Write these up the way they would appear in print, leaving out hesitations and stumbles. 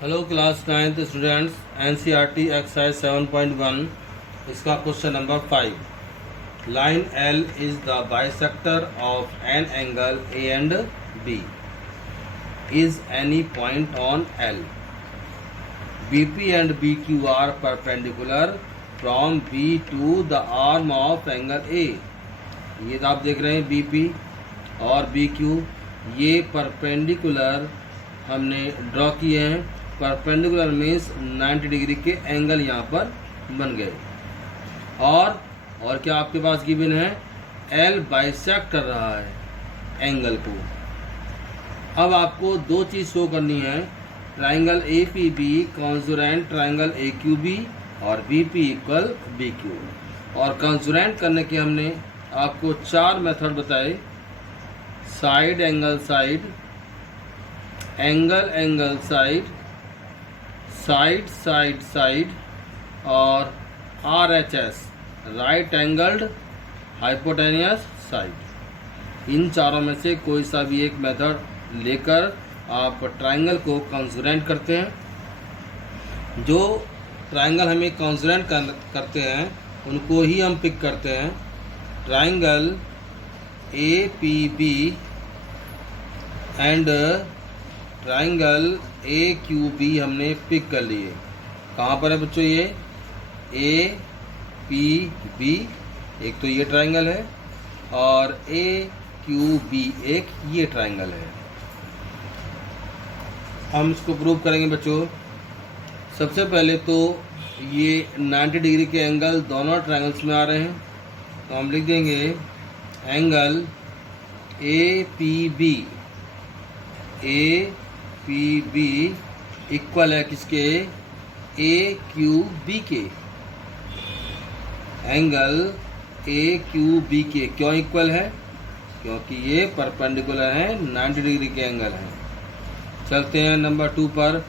Hello class 9th students, NCERT exercise 7.1 इसका question number 5। Line L is the bisector of an angle A and B. Is any point on L. BP and B Q are perpendicular from B to the arm of angle A. ये तो आप देख रहे हैं BP और B Q, ये perpendicular हमने draw किए हैं। परपेंडिकुलर मीन्स 90 डिग्री के एंगल यहाँ पर बन गए। और क्या आपके पास गिवन है, एल बाइसेक्ट कर रहा है एंगल को। अब आपको दो चीज़ शो करनी है, triangle A P B consonant triangle A Q B और B P equal B Q. और कॉन्सोनेंट करने के हमने आपको 4 मेथड बताए, side angle side, angle angle side, side side side और RHS right angled hypotenuse side. इन चारों में से कोई सा भी एक मेथड लेकर आप ट्राइंगल को कॉन्सोनेंट करते हैं। जो ट्राइंगल हमें कॉन्सोनेंट करते हैं उनको ही हम पिक करते हैं। Triangle APB and triangle AQB हमने पिक कर लिए। कहाँ पर है बच्चों, ये APB एक तो ये ट्राइंगल है और AQB एक ये ट्राइंगल है। हम इसको प्रूव करेंगे बच्चों। सबसे पहले तो ये 90 डिग्री के एंगल दोनों ट्राइंगल्स में आ रहे हैं, तो हम लिख देंगे एंगल APB इक्वल है किसके, AQB के। एंगल AQB के क्यों इक्वल है, क्योंकि ये परपेंडिकुलर है, 90 डिग्री के एंगल हैं। चलते हैं नंबर 2 पर।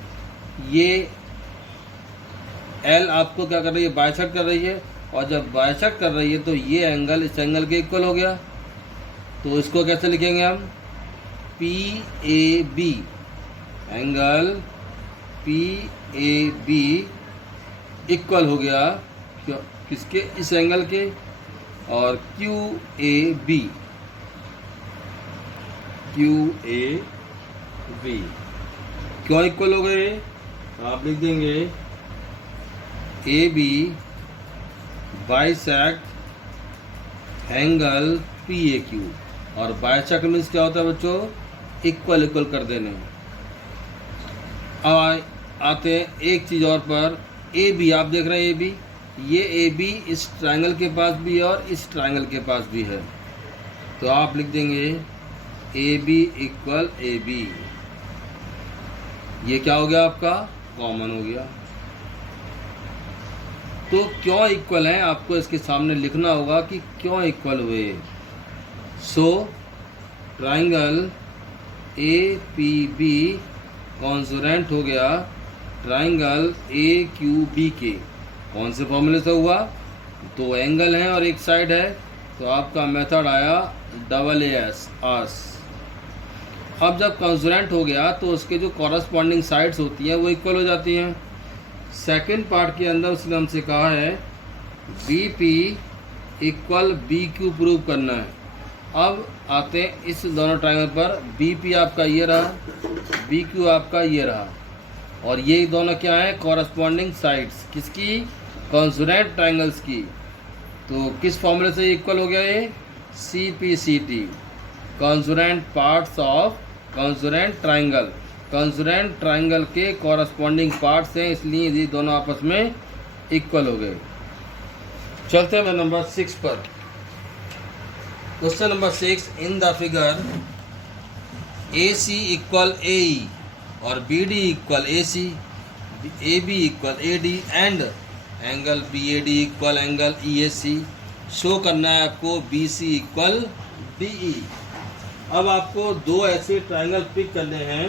ये L आपको क्या कर रही है, बाइसेक्ट कर रही है, और जब बाइसेक्ट कर रही है तो ये एंगल इस एंगल के इक्वल हो गया। तो इसको कैसे लिखेंगे हम, PAB एंगल PAB इक्वल हो गया किसके, इस एंगल के। और QAB क्यों इक्वल हो गए, आप लिख देंगे AB बाइसेक्ट एंगल PAQ। और बाइसेक्ट मीन्स क्या होता है बच्चों, इक्वल इक्वल कर देने। अब आते हैं एक चीज़ और पर, AB आप देख रहे हैं AB, ये AB इस ट्रायंगल के पास भी है और इस ट्रायंगल के पास भी है, तो आप लिख देंगे AB इक्वल AB। ये क्या हो गया आपका, कॉमन हो गया। तो क्यों इक्वल है आपको इसके सामने लिखना होगा कि क्यों इक्वल हुए। सो ट्राइंगल APB कॉन्सोनेंट हो गया ट्राइंगल AQB के। कौन से फॉर्मूले से हुआ, दो एंगल हैं और एक साइड है, तो आपका मेथड आया AAS। अब जब कॉन्सोनेंट हो गया तो उसके जो कॉरस्पॉन्डिंग साइड्स होती हैं वो इक्वल हो जाती हैं। सेकेंड पार्ट के अंदर उसने हमसे कहा है BP इक्वल BQ प्रूव करना है। अब आते हैं इस दोनों ट्रायंगल पर, BP आपका ये रहा, BQ आपका ये रहा, और ये दोनों क्या है, कॉरस्पॉन्डिंग साइड्स किसकी, कॉन्सोनेंट ट्रायंगल्स की। तो किस फॉर्मूले से इक्वल हो गया ये, CPCT consonant parts of consonant triangle. Consonant triangle के कॉरस्पॉन्डिंग पार्ट्स हैं, इसलिए ये दोनों आपस में इक्वल हो गए। चलते हैं नंबर 6 पर। Question number 6, in the figure AC equal AE और BD equal AC, AB equal AD and angle BAD equal angle EAC। Show करना है आपको BC इक्वल DE। अब आपको दो ऐसे ट्रायंगल पिक करने हैं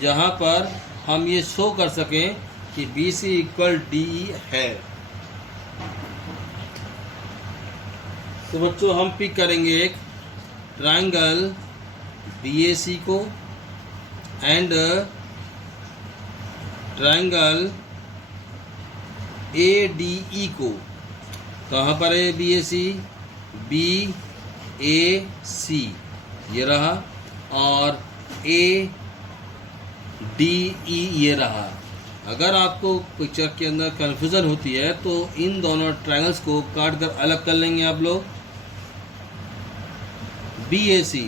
जहां पर हम ये शो कर सकें कि BC इक्वल DE है। तो बच्चों हम पिक करेंगे एक ट्राइंगल BAC को and triangle A D E को, कहाँ पर है बी ए सी, बी ए सी ये रहा, और ए डी ई ये रहा। अगर आपको पिक्चर के अंदर कन्फ्यूज़न होती है तो इन दोनों ट्रायंगल्स को काट कर अलग कर लेंगे आप लोग। बी ए सी,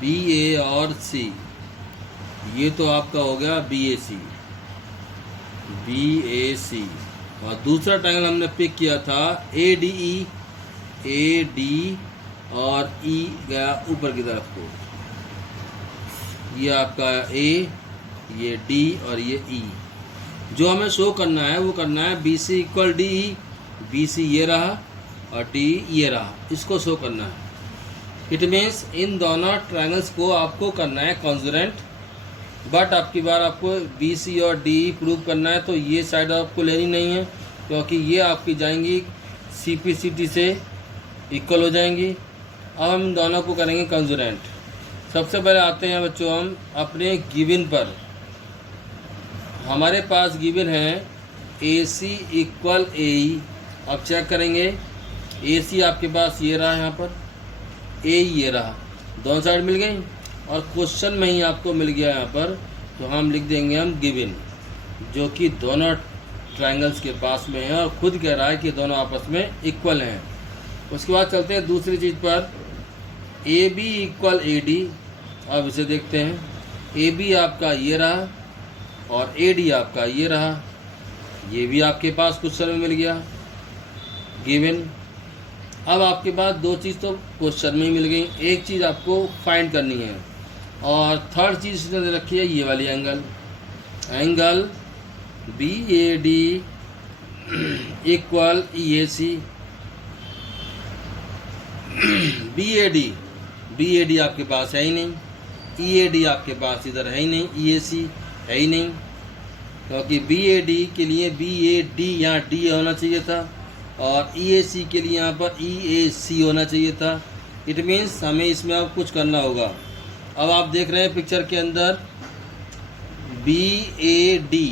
बी ए और सी, ये तो आपका हो गया बी ए सी, बी ए सी। और दूसरा ट्रायंगल हमने पिक किया था A D E, A D और ई गया ऊपर की तरफ को, ये आपका ए, ये डी और ये ई। जो हमें शो करना है वो करना है B C equal D E, B C ये रहा और डी ये रहा, इसको शो करना है। इट मीन्स इन दोनों ट्रायंगल्स को आपको करना है कॉन्सोनेंट, बट आपकी बार आपको बी सी और डी प्रूव करना है तो ये साइड आपको लेनी नहीं है, क्योंकि ये आपकी जाएंगी सी पी सी टी से इक्वल हो जाएंगी। अब हम इन दोनों को करेंगे कॉन्सोनेंट। सबसे पहले आते हैं बच्चों हम अपने गिवन पर। हमारे पास गिवन है ए सी इक्वल ए ई। अब चेक करेंगे, ए सी आपके पास ये रहा, यहाँ पर ए ये रहा, दोनों साइड मिल गई और क्वेश्चन में ही आपको मिल गया यहाँ पर, तो हम लिख देंगे हम गिवन, जो कि दोनों ट्रायंगल्स के पास में है और खुद कह रहा है कि दोनों आपस में इक्वल हैं। उसके बाद चलते हैं दूसरी चीज़ पर, A B equal A D. अब इसे देखते हैं, ए बी आपका ये रहा और ए डी आपका ये रहा, ये भी आपके पास क्वेश्चन में मिल गया गिवन। अब आपके पास दो चीज़ तो क्वेश्चन में ही मिल गई, एक चीज़ आपको फाइंड करनी है और थर्ड चीज़ इसने दे रखी है ये वाली angle, angle B A D equal E A C. B A D आपके पास है ही नहीं, ई ए डी आपके पास इधर है ही नहीं, ई ए सी है ही नहीं, क्योंकि बी ए डी के लिए बी ए डी यहाँ डी होना चाहिए था और ई ए सी के लिए यहाँ पर ई ए सी होना चाहिए था। इट मीन्स हमें इसमें अब कुछ करना होगा। अब आप देख रहे हैं पिक्चर के अंदर बी ए डी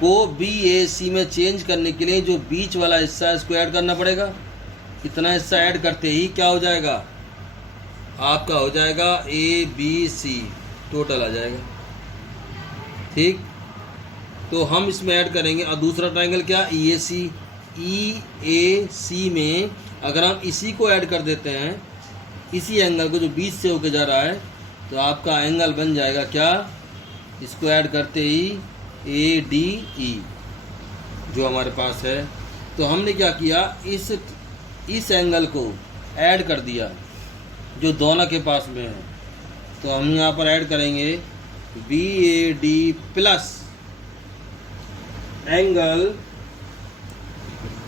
को बी ए सी में चेंज करने के लिए जो बीच वाला हिस्सा है इसको ऐड करना पड़ेगा। इतना हिस्सा ऐड करते ही क्या हो जाएगा, आपका हो जाएगा ए बी सी टोटल आ जाएगा। ठीक, तो हम इसमें ऐड करेंगे। और दूसरा ट्रायंगल क्या, ई ए सी, ई ए सी में अगर हम इसी को ऐड कर देते हैं, इसी एंगल को जो बीच से होके जा रहा है, तो आपका एंगल बन जाएगा क्या, इसको ऐड करते ही ए डी ई जो हमारे पास है। तो हमने क्या किया, इस एंगल को ऐड कर दिया जो दोनों के पास में है। तो हम यहाँ पर ऐड करेंगे B A D plus angle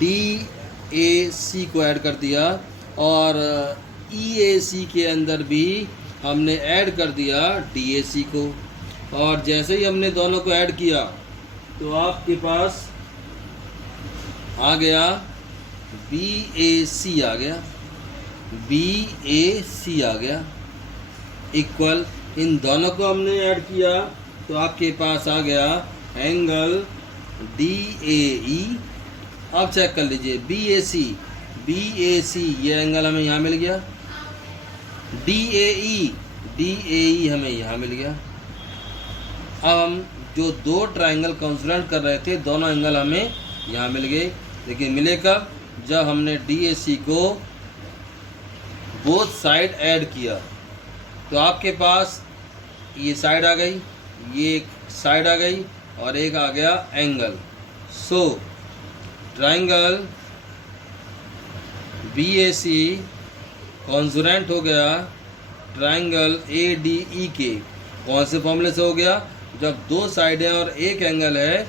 D A C को ऐड कर दिया और ई ए सी के अंदर भी हमने ऐड कर दिया डी ए सी को। और जैसे ही हमने दोनों को ऐड किया तो आपके पास आ गया बी ए सी आ गया, बी ए सी आ गया इक्वल। इन दोनों को हमने ऐड किया तो आपके पास आ गया एंगल डी ए ई। अब चेक कर लीजिए बी ए सी ये एंगल हमें यहाँ मिल गया, डी ए ई हमें यहाँ मिल गया। अब हम जो दो ट्रायंगल कंसिडर कर रहे थे दोनों एंगल हमें यहाँ मिल गए, लेकिन मिले कब, जब हमने डी ए सी को बोथ साइड ऐड किया। तो आपके पास ये साइड आ गई, ये एक साइड आ गई और एक आ गया एंगल। सो ट्रायंगल बी ए सी कॉन्सोनेंट हो गया ट्रायंगल ए डी ई के। कौन से फॉर्मूले से हो गया, जब दो साइड है और एक एंगल है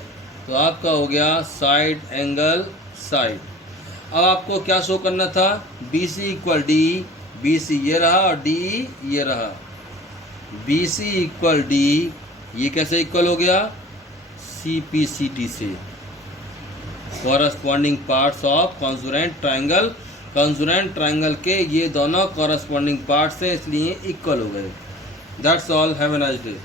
तो आपका हो गया साइड एंगल साइड। अब आपको क्या शो करना था, B C equal D, B C ये रहा और डी ये रहा, बी सी इक्वल डी, ये कैसे इक्वल हो गया, सी पी सी टी से, corresponding parts of consonant triangle. Consonant triangle के ये दोनों कॉरस्पॉन्डिंग पार्ट्स हैं, इसलिए इक्वल हो गए। That's all, have a nice day.